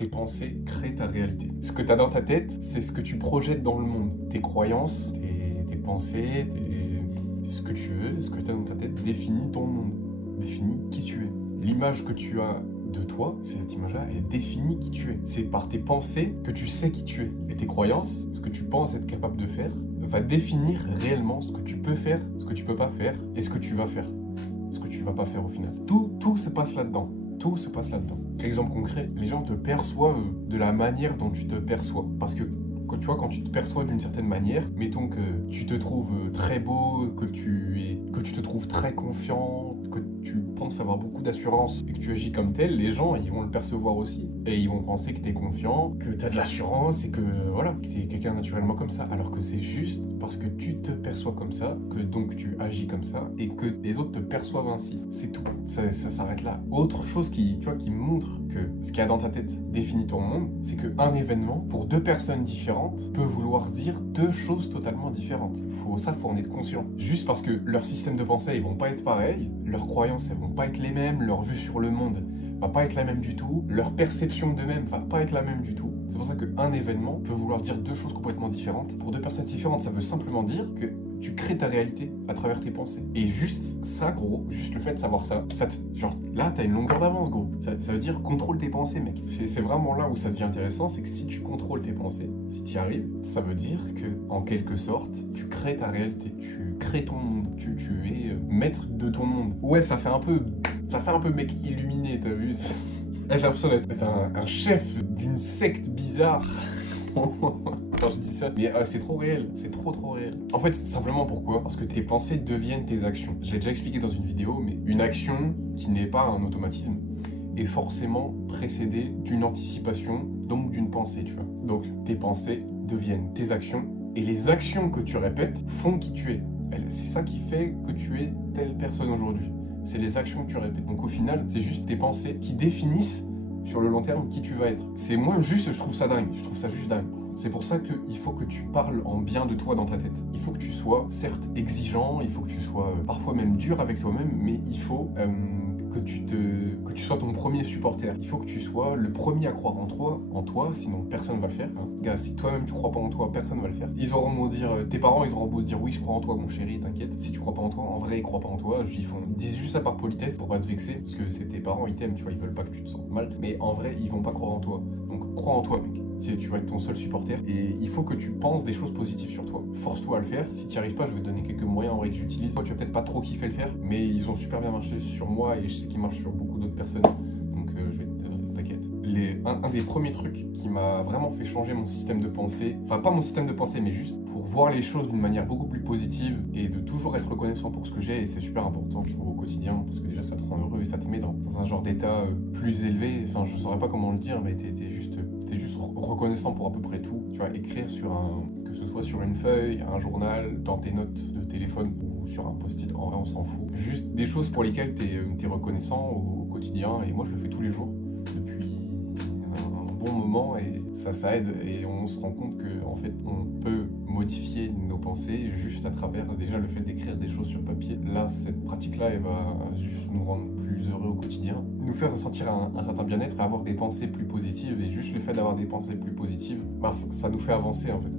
tes pensées créent ta réalité. Ce que tu as dans ta tête, c'est ce que tu projettes dans le monde. Tes croyances, tes pensées, ce que tu veux, ce que tu as dans ta tête définit ton monde, définit qui tu es. L'image que tu as de toi, cette image-là, elle définit qui tu es. C'est par tes pensées que tu sais qui tu es. Et tes croyances, ce que tu penses être capable de faire, va définir réellement ce que tu peux faire, ce que tu peux pas faire, et ce que tu vas faire, ce que tu vas pas faire au final. Tout se passe là-dedans. Tout se passe là-dedans. Exemple concret, les gens te perçoivent de la manière dont tu te perçois. Parce que quand tu te perçois d'une certaine manière, mettons que tu te trouves très beau, que tu te trouves très confiant, que tu penses avoir beaucoup d'assurance et que tu agis comme tel, les gens, ils vont le percevoir aussi. Et ils vont penser que tu es confiant, que tu as de l'assurance et que voilà, que tu es quelqu'un naturellement comme ça. Alors que c'est juste parce que tu te perçois comme ça, que donc tu agis comme ça et que les autres te perçoivent ainsi. C'est tout. Ça s'arrête là. Autre chose qui montre que ce qu'il y a dans ta tête définit ton monde, c'est qu'un événement, pour deux personnes différentes, peut vouloir dire deux choses totalement différentes. Faut en être conscient. Juste parce que leur système de pensée, ils vont pas être pareils, leurs croyances, elles vont pas être les mêmes, leur vue sur le monde va pas être la même du tout, leur perception d'eux-mêmes va pas être la même du tout. C'est pour ça qu'un événement peut vouloir dire deux choses complètement différentes. Pour deux personnes différentes, ça veut simplement dire que tu crées ta réalité à travers tes pensées. Et juste ça, gros, juste le fait de savoir ça genre là, t'as une longueur d'avance, gros. Ça veut dire contrôle tes pensées, mec. C'est vraiment là où ça devient intéressant, c'est que si tu contrôles tes pensées, si tu y arrives, ça veut dire que, en quelque sorte, tu crées ta réalité, tu crées ton monde, tu es maître de ton monde. Ouais, ça fait un peu mec illuminé, t'as vu? J'ai l'impression d'être un chef d'une secte bizarre. Quand je dis ça, mais c'est trop réel, c'est trop réel. En fait, simplement pourquoi? Parce que tes pensées deviennent tes actions. Je l'ai déjà expliqué dans une vidéo, mais une action qui n'est pas un automatisme est forcément précédée d'une anticipation, donc d'une pensée, tu vois. Donc tes pensées deviennent tes actions, et les actions que tu répètes font qui tu es. C'est ça qui fait que tu es telle personne aujourd'hui. C'est les actions que tu répètes. Donc au final, c'est juste tes pensées qui définissent sur le long terme qui tu vas être. C'est moins juste, je trouve ça dingue, je trouve ça juste dingue. C'est pour ça qu'il faut que tu parles en bien de toi dans ta tête. Il faut que tu sois certes exigeant, il faut que tu sois parfois même dur avec toi-même, mais il faut que tu sois ton premier supporter. Il faut que tu sois le premier à croire en toi, sinon personne ne va le faire. Hein. Gars, si toi-même tu crois pas en toi, personne ne va le faire. Ils auront beau dire, tes parents, ils auront beau dire oui, je crois en toi, mon chéri, t'inquiète. Si tu crois pas en toi, en vrai, ils croient pas en toi. Ils disent juste ça par politesse pour pas te vexer, parce que c'est tes parents, ils t'aiment, tu vois, ils veulent pas que tu te sentes mal. Mais en vrai, ils vont pas croire en toi. Donc crois en toi, mec. Tu vas être ton seul supporter et il faut que tu penses des choses positives sur toi. Force-toi à le faire. Si tu n'y arrives pas, je vais te donner quelques moyens en vrai que j'utilise. Toi, tu vas peut-être pas trop kiffer le faire, mais ils ont super bien marché sur moi et je sais qu'ils marchent sur beaucoup d'autres personnes. Donc je vais t'inquiète. Un des premiers trucs qui m'a vraiment fait changer mon système de pensée, enfin pas mon système de pensée, mais juste pour voir les choses d'une manière beaucoup plus positive et de toujours être reconnaissant pour ce que j'ai, et c'est super important, je trouve, au quotidien, parce que déjà ça te rend heureux et ça te met dans un genre d'état plus élevé. Enfin, je saurais pas comment le dire, mais t'es juste reconnaissant pour à peu près tout. Tu vas écrire que ce soit sur une feuille, un journal, dans tes notes de téléphone ou sur un post-it, en vrai on s'en fout. Juste des choses pour lesquelles t'es reconnaissant au quotidien, et moi je le fais tous les jours depuis un bon moment, et ça aide, et on se rend compte que en fait on peut modifier nos pensées juste à travers déjà le fait d'écrire des choses sur papier. Là, cette pratique-là, elle va juste nous rendre plus heureux au quotidien, nous faire ressentir un certain bien-être, avoir des pensées plus positives, et juste le fait d'avoir des pensées plus positives, ça nous fait avancer en fait.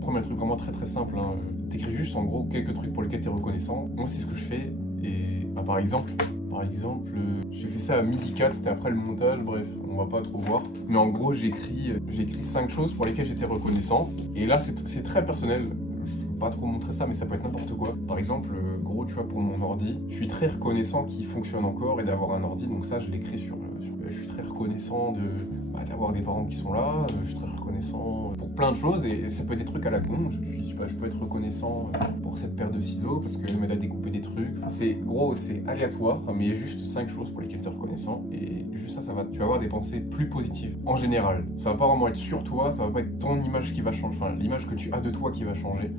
Premier truc vraiment très simple, hein. T'écris juste en gros quelques trucs pour lesquels t'es reconnaissant. Moi, c'est ce que je fais, et par exemple, j'ai fait ça à midi 4, c'était après le montage, bref, on va pas trop voir. Mais en gros, j'ai écrit 5 choses pour lesquelles j'étais reconnaissant. Et là, c'est très personnel. Je vais pas trop montrer ça, mais ça peut être n'importe quoi. Par exemple, gros, tu vois, pour mon ordi, je suis très reconnaissant qu'il fonctionne encore et d'avoir un ordi. Donc ça, je l'écris sur je suis très reconnaissant d'avoir des parents qui sont là. Je suis très reconnaissant pour plein de choses, et ça peut être des trucs à la con. Je peux être reconnaissant pour cette paire de ciseaux parce qu'elle m'aide à découper des trucs. C'est aléatoire, mais juste 5 choses pour lesquelles tu es reconnaissant, et juste ça tu vas avoir des pensées plus positives en général. Ça va pas vraiment être sur toi, ça va pas être ton image qui va changer, enfin l'image que tu as de toi qui va changer,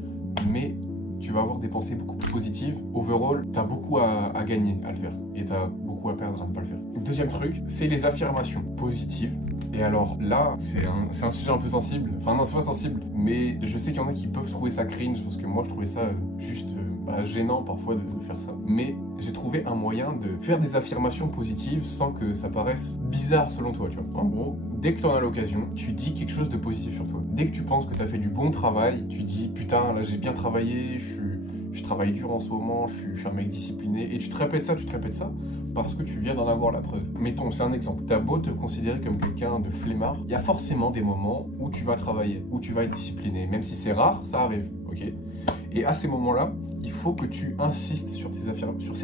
mais tu vas avoir des pensées beaucoup plus positives. Overall, t'as beaucoup à gagner à le faire, et t'as beaucoup à perdre à ne pas le faire. Deuxième truc, c'est les affirmations positives. Et alors là, c'est un sujet un peu sensible. Enfin non, c'est pas sensible, mais je sais qu'il y en a qui peuvent trouver ça cringe, parce que moi je trouvais ça juste gênant parfois de faire ça. Mais j'ai trouvé un moyen de faire des affirmations positives sans que ça paraisse bizarre selon toi, tu vois. En gros, dès que tu en as l'occasion, tu dis quelque chose de positif sur toi. Dès que tu penses que tu as fait du bon travail, tu dis putain, là j'ai bien travaillé, je travaille dur en ce moment, je suis un mec discipliné. Et tu te répètes ça parce que tu viens d'en avoir la preuve. Mettons, c'est un exemple. T'as beau te considérer comme quelqu'un de flemmard, il y a forcément des moments où tu vas travailler, où tu vas être discipliné. Même si c'est rare, ça arrive, ok? Et à ces moments-là, il faut que tu insistes sur ces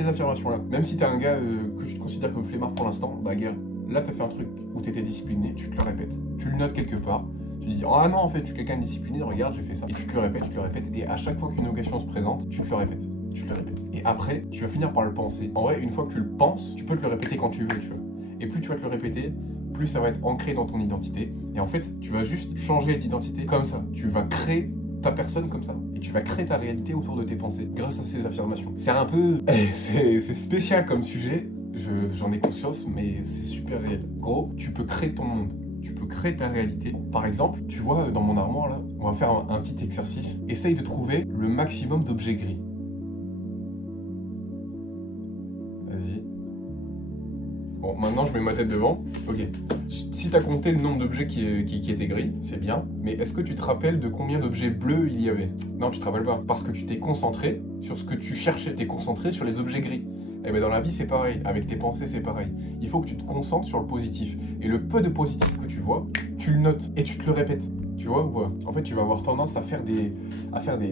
affirmations-là. Même si t'es un gars que tu te considères comme flemmard pour l'instant, bah gars, là t'as fait un truc où t'étais discipliné, tu te le répètes. Tu le notes quelque part. Tu te dis, ah non, en fait, je suis quelqu'un de discipliné, regarde, j'ai fait ça. Et tu te le répètes, et à chaque fois qu'une occasion se présente, tu te le répètes. Et après, tu vas finir par le penser. En vrai, une fois que tu le penses, tu peux te le répéter quand tu veux, tu vois. Et plus tu vas te le répéter, plus ça va être ancré dans ton identité. Et en fait, tu vas juste changer d'identité comme ça. Tu vas créer ta personne comme ça. Et tu vas créer ta réalité autour de tes pensées grâce à ces affirmations. C'est un peu... c'est spécial comme sujet, j'en ai conscience, mais c'est super réel. Gros, tu peux créer ton monde. Tu peux créer ta réalité. Par exemple, tu vois, dans mon armoire, là, on va faire un petit exercice. Essaye de trouver le maximum d'objets gris. Vas-y. Bon, maintenant, je mets ma tête devant. Ok. Si tu as compté le nombre d'objets qui étaient gris, c'est bien. Mais est-ce que tu te rappelles de combien d'objets bleus il y avait? Non, tu te rappelles pas. Parce que tu t'es concentré sur ce que tu cherchais. Tu t'es concentré sur les objets gris. Et bien dans la vie, c'est pareil. Avec tes pensées, c'est pareil. Il faut que tu te concentres sur le positif. Et le peu de positif que tu vois, tu le notes et tu te le répètes. Tu vois ou pas? En fait, tu vas avoir tendance à faire des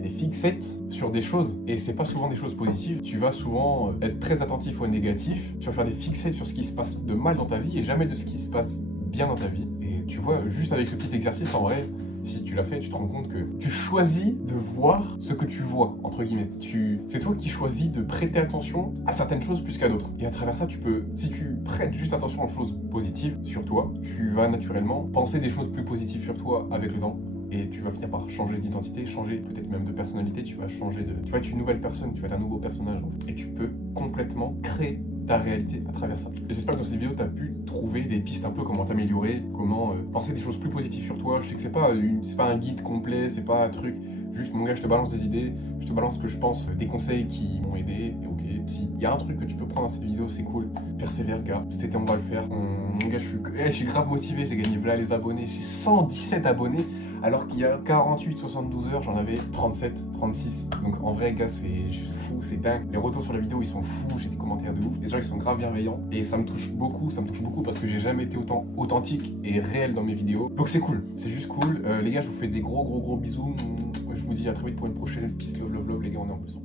fixettes sur des choses. Et c'est pas souvent des choses positives. Tu vas souvent être très attentif au négatif. Tu vas faire des fixettes sur ce qui se passe de mal dans ta vie et jamais de ce qui se passe bien dans ta vie. Et tu vois, juste avec ce petit exercice, en vrai, si tu l'as fait, tu te rends compte que tu choisis de voir ce que tu vois, entre guillemets. C'est toi qui choisis de prêter attention à certaines choses plus qu'à d'autres. Et à travers ça, si tu prêtes juste attention aux choses positives sur toi, tu vas naturellement penser des choses plus positives sur toi avec le temps. Et tu vas finir par changer d'identité, changer peut-être même de personnalité, tu vas être une nouvelle personne, tu vas être un nouveau personnage. Et tu peux complètement créer ta réalité à travers ça. Et j'espère que dans cette vidéo, tu as pu trouver des pistes un peu comment t'améliorer, comment penser des choses plus positives sur toi. Je sais que c'est pas un guide complet, c'est pas un truc, juste mon gars, je te balance des idées, je te balance ce que je pense, des conseils qui m'ont aidé, et ok. S'il y a un truc que tu peux prendre dans cette vidéo, c'est cool. Persévère, gars. Cet été, on va le faire. Mon gars, je suis grave motivé, j'ai gagné voilà les abonnés. J'ai 117 abonnés, alors qu'il y a 48-72 heures, j'en avais 37, 36. Donc en vrai, gars, c'est juste fou, c'est dingue. Les retours sur la vidéo, ils sont fous, j'ai des commentaires de ouf. Les gens, ils sont grave bienveillants. Et ça me touche beaucoup parce que j'ai jamais été autant authentique et réel dans mes vidéos. Donc c'est cool, c'est juste cool. Les gars, je vous fais des gros bisous. Je vous dis à très vite pour une prochaine Peace, love, les gars, on est en plus.